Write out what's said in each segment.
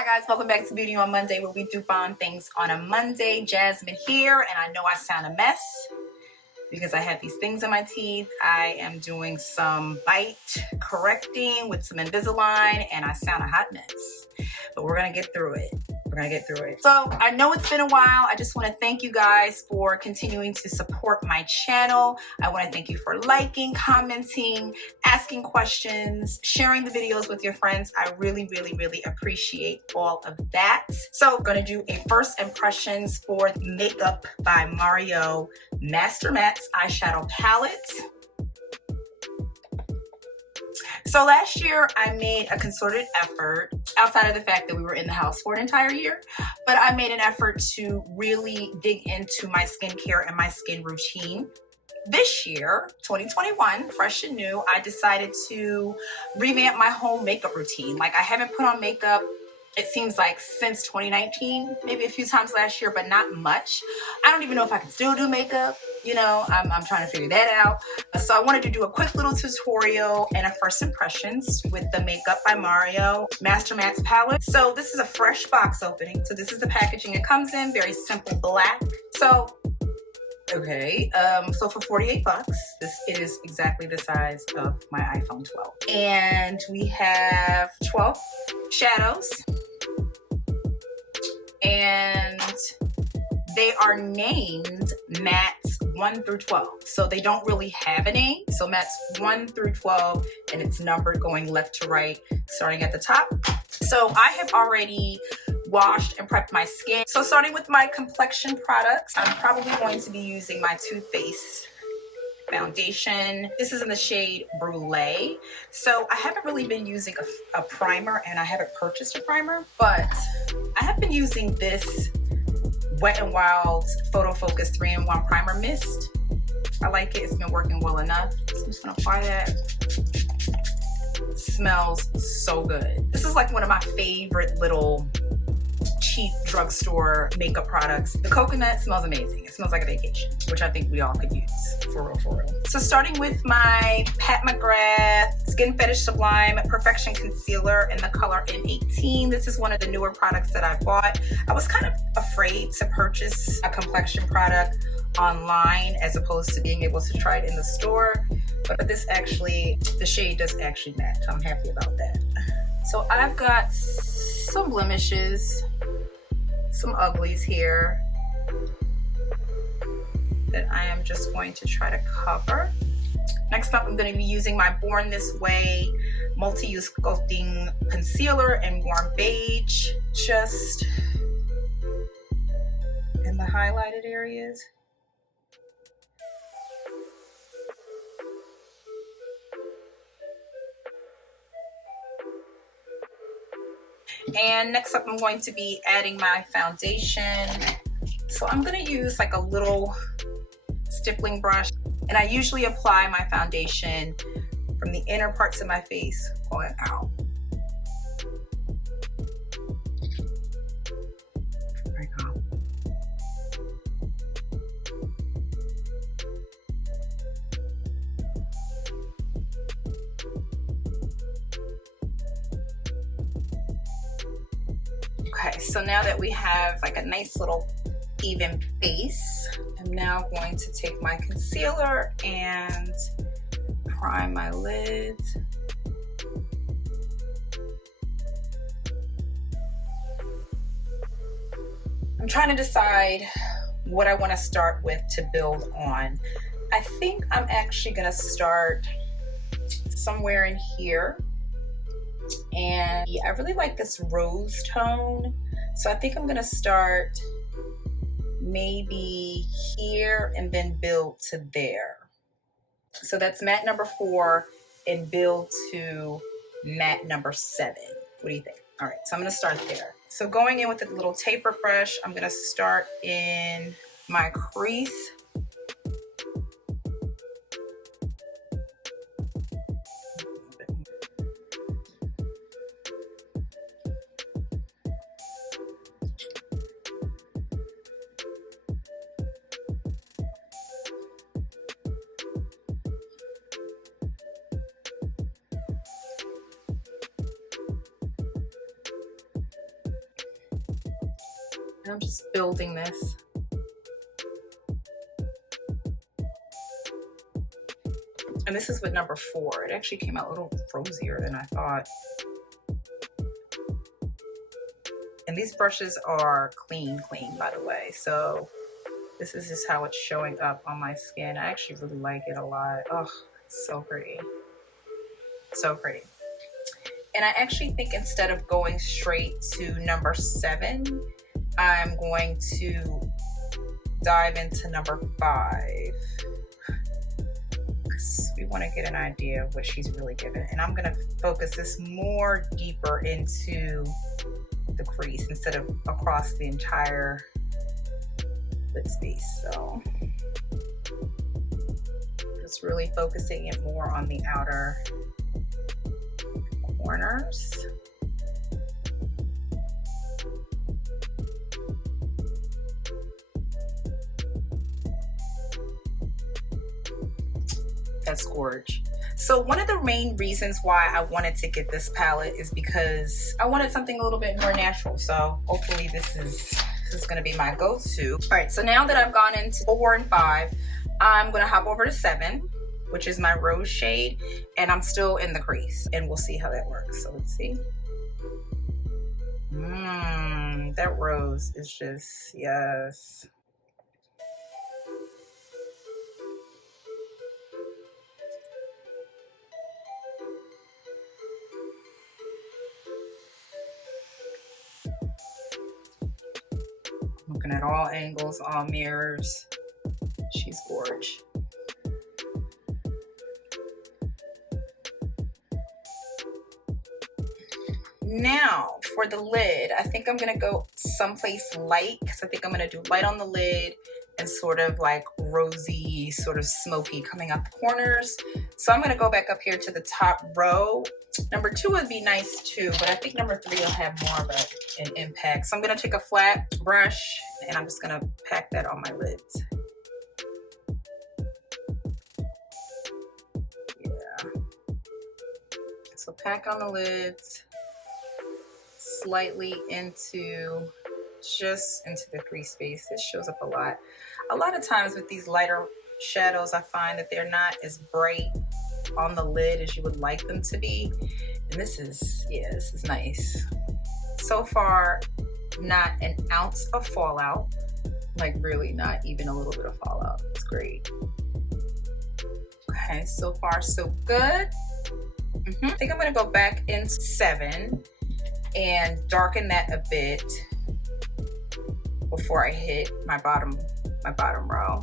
Hi guys, welcome back to Beauty on Monday, where we do bomb things on a Monday. Jasmine here, and I know I sound a mess because I have these things in my teeth. I am doing some bite correcting with some Invisalign, and I sound a hot mess, but we're gonna get through it. So I know it's been a while. I just want to thank you guys for continuing to support my channel. I want to thank you for liking, commenting, asking questions, sharing the videos with your friends. I really appreciate all of that. So I'm going to do a first impressions for Makeup by Mario Master Mattes eyeshadow palette. So last year I made a concerted effort, outside of the fact that we were in the house for an entire year, but I made an effort to really dig into my skincare and my skin routine. This year, 2021, fresh and new, I decided to revamp my whole makeup routine. Like, I haven't put on makeup, it seems like, since 2019, maybe a few times last year, but not much. I don't even know if I can still do makeup. You know, I'm trying to figure that out. So I wanted to do a quick little tutorial and a first impressions with the Makeup by Mario Master Mattes palette. So this is a fresh box opening. So this is the packaging it comes in, very simple black. So, okay, so for 48 bucks, it is exactly the size of my iPhone 12. And we have 12 shadows. And they are named mattes 1 through 12. So they don't really have a name. So mattes 1 through 12, and it's numbered going left to right, starting at the top. So I have already washed and prepped my skin. So starting with my complexion products, I'm probably going to be using my Too Faced foundation. This is in the shade Brulee. So I haven't really been using a primer, and I haven't purchased a primer, but I have been using this Wet n Wild Photo Focus 3-in-1 Primer Mist. I like it. It's been working well enough. So I'm just gonna apply that. It smells so good. This is like one of my favorite little cheap drugstore makeup products. The coconut smells amazing. It smells like a vacation, which I think we all could use, for real. So starting with my Pat McGrath Skin Fetish Sublime Perfection Concealer in the color N18. This is one of the newer products that I bought. I was kind of afraid to purchase a complexion product online as opposed to being able to try it in the store. But this actually, the shade does actually match. I'm happy about that. So I've got some blemishes, some uglies here that I am just going to try to cover. Next up, I'm going to be using my Born This Way Multi-Use Sculpting Concealer in Warm Beige, just in the highlighted areas. And next up, I'm going to be adding my foundation. So I'm going to use like a little stippling brush, and I usually apply my foundation from the inner parts of my face going out. There we go. Okay, so now that we have like a nice little even base, I'm now going to take my concealer and prime my lids. I'm trying to decide what I want to start with to build on. I think I'm actually going to start somewhere in here. And I really like this rose tone, so I think I'm gonna start maybe here and then build to there. So that's matte number 4 and build to matte number 7. What do you think? All right, so I'm gonna start there. So going in with a little taper brush, I'm gonna start in my crease. And I'm just building this. And this is with number 4. It actually came out a little rosier than I thought. And these brushes are clean, by the way. So this is just how it's showing up on my skin. I actually really like it a lot. Oh, it's so pretty. So pretty. And I actually think instead of going straight to number 7, I'm going to dive into number 5. Because we want to get an idea of what she's really giving. And I'm going to focus this more deeper into the crease instead of across the entire lid space. So just really focusing it more on the outer corners. That's gorgeous. So one of the main reasons why I wanted to get this palette is because I wanted something a little bit more natural. So hopefully this is going to be my go-to. All right, so now that I've gone into 4 and 5, I'm going to hop over to 7, which is my rose shade, and I'm still in the crease, and we'll see how that works. So let's see. That rose is just, yes. Looking at all angles, all mirrors. She's gorgeous. Now for the lid, I think I'm gonna go someplace light because I think I'm gonna do light on the lid and sort of like rosy, sort of smoky coming out the corners. So I'm gonna go back up here to the top row. Number 2 would be nice too, but I think number 3 will have more of an impact. So I'm gonna take a flat brush and I'm just gonna pack that on my lids. Yeah. So pack on the lids, slightly just into the crease space. This shows up a lot. A lot of times with these lighter shadows, I find that they're not as bright on the lid as you would like them to be. And this is, yeah, this is nice. So far, not an ounce of fallout. Like really not even a little bit of fallout. It's great. Okay, so far so good. I think I'm gonna go back into 7 and darken that a bit before I hit my bottom row.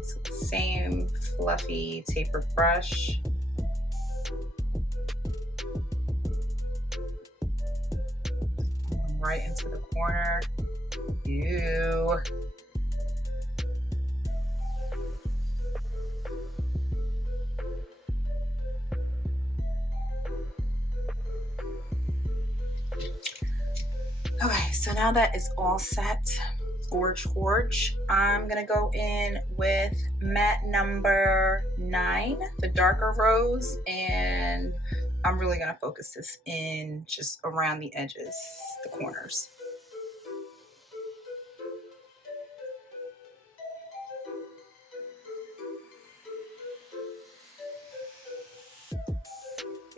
So same fluffy tapered brush. Right into the corner. Ew. Okay, so now that is all set, gorge, I'm gonna go in with matte number 9, the darker rose, and I'm really gonna focus this in just around the edges, the corners.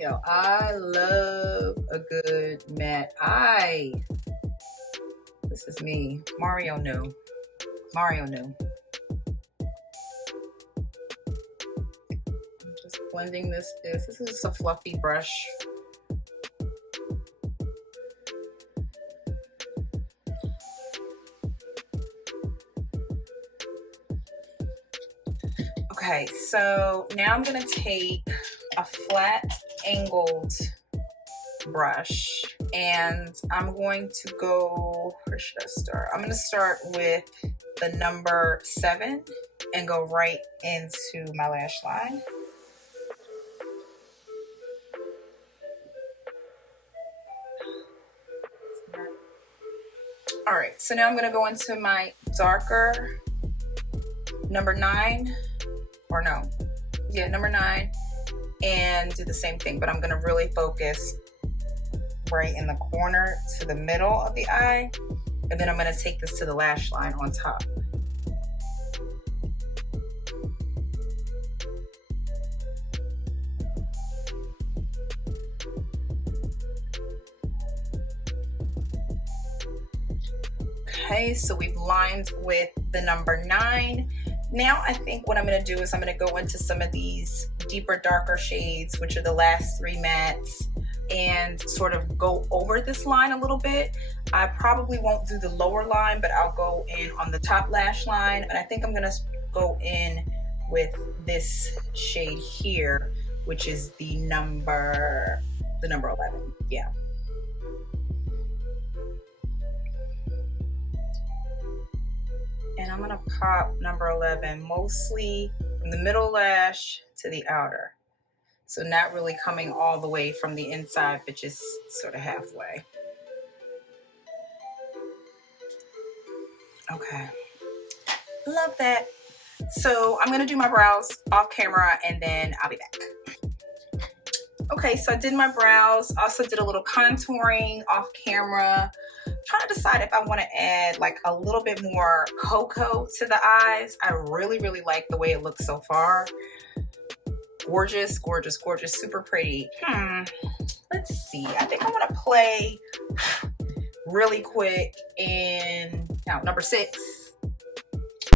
Yo, I love a good matte eye. This is me. Mario knew. I'm just blending this. This is just a fluffy brush. Okay, so now I'm gonna take a flat angled brush and I'm going to go, where should I start? I'm gonna start with the number 7 and go right into my lash line. All right, so now I'm gonna go into my darker number 9, or no, yeah, number 9, and do the same thing, but I'm gonna really focus right in the corner to the middle of the eye. And then I'm gonna take this to the lash line on top. Okay, so we've lined with the number 9. Now I think what I'm going to do is I'm going to go into some of these deeper, darker shades, which are the last 3 mattes, and sort of go over this line a little bit. I probably won't do the lower line, but I'll go in on the top lash line, and I think I'm going to go in with this shade here, which is the number 11. Yeah. And I'm gonna pop number 11 mostly from the middle lash to the outer. So not really coming all the way from the inside, but just sort of halfway. Okay, love that. So I'm gonna do my brows off camera and then I'll be back. Okay, so I did my brows, also did a little contouring off camera. Trying to decide if I want to add like a little bit more cocoa to the eyes. I really like the way it looks so far. Gorgeous, gorgeous, gorgeous, super pretty. Let's see. I think I want to play really quick in number 6.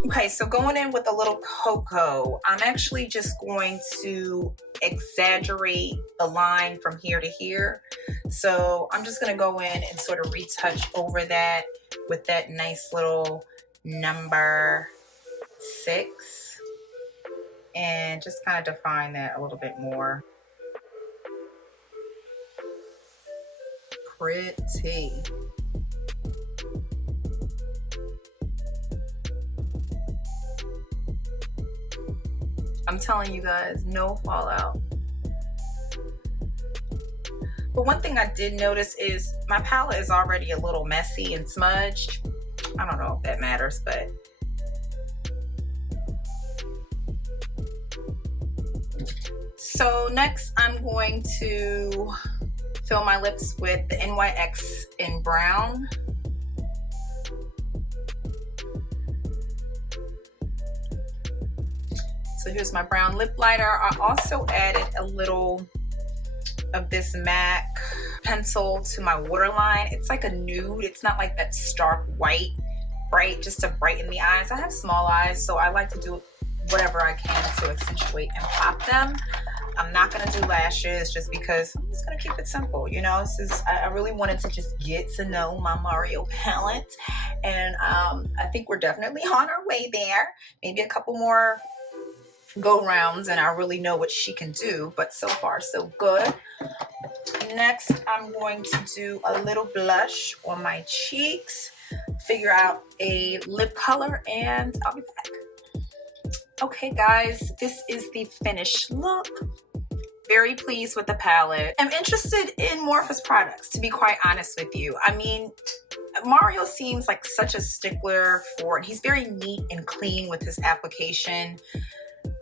Okay, so going in with a little cocoa, I'm actually just going to exaggerate the line from here to here. So I'm just going to go in and sort of retouch over that with that nice little number 6 and just kind of define that a little bit more. Pretty. I'm telling you guys, no fallout. But one thing I did notice is my palette is already a little messy and smudged. I don't know if that matters, but so next I'm going to fill my lips with the NYX in brown. So here's my brown lip liner. I also added a little of this MAC pencil to my waterline. It's like a nude. It's not like that stark white, bright, just to brighten the eyes. I have small eyes, so I like to do whatever I can to accentuate and pop them. I'm not gonna do lashes just because I'm just gonna keep it simple. You know, this is, I really wanted to just get to know my Mario palette, and I think we're definitely on our way there. Maybe a couple more go rounds and I really know what she can do, but so far so good. Next I'm going to do a little blush on my cheeks, figure out a lip color, and I'll be back. Okay guys, this is the finished look. Very pleased with the palette. I'm interested in more of his products, to be quite honest with you. I mean, Mario seems like such a stickler for, he's very neat and clean with his application.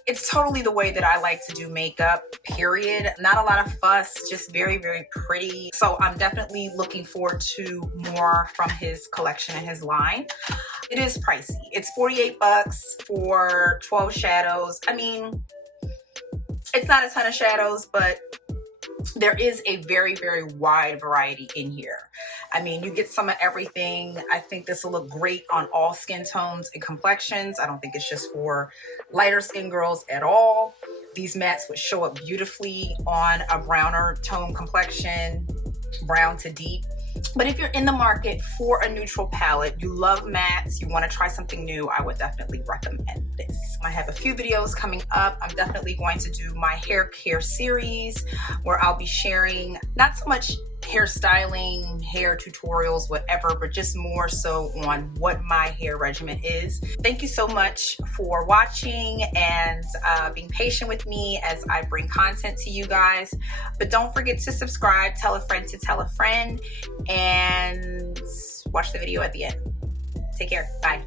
It's totally the way that I like to do makeup, period. Not a lot of fuss, just very pretty. So I'm definitely looking forward to more from his collection and his line. It is pricey. It's 48 bucks for 12 shadows. I mean, it's not a ton of shadows, but there is a very wide variety in here. I mean, you get some of everything. I think this will look great on all skin tones and complexions. I don't think it's just for lighter skin girls at all. These mattes would show up beautifully on a browner tone complexion, brown to deep. But if you're in the market for a neutral palette, you love mattes, you want to try something new, I would definitely recommend this. I have a few videos coming up. I'm definitely going to do my hair care series where I'll be sharing not so much hairstyling, hair tutorials, whatever, but just more so on what my hair regimen is. Thank you so much for watching and being patient with me as I bring content to you guys. But don't forget to subscribe, tell a friend to tell a friend, and watch the video at the end. Take care. Bye.